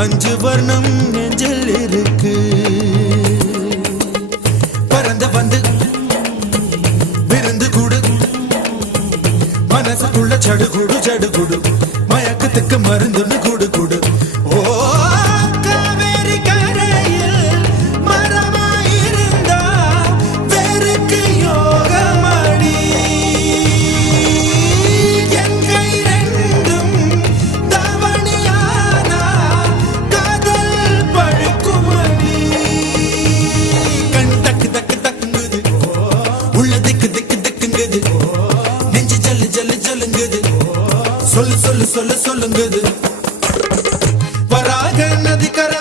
அஞ்சு வர்ணம் நெஞ்சில் இருக்கு. பறந்து வந்து விருந்து கூடு, மனசுக்குள்ள சடுகுடு சடுகுடு, மயக்கத்துக்கு மருந்துன்னு கூடு கூடு. ஓ காவேரி கரையில் மரமாயிருந்தா வேருக்கு யோகமடி. என் கை ரெண்டும் தவணியானா காதல் பழுக்குமடி. கண் தக்கு தக்கு தக்குங்குது, உள்ள திக்கு திக்கு திக்குங்குது, நெஞ்சு ஜல்லு ஜல்லு ஜல்லுங்குது, சொல்லு சொல்லு சொல்லு சொல்லுங்குது. வராக நதி கரை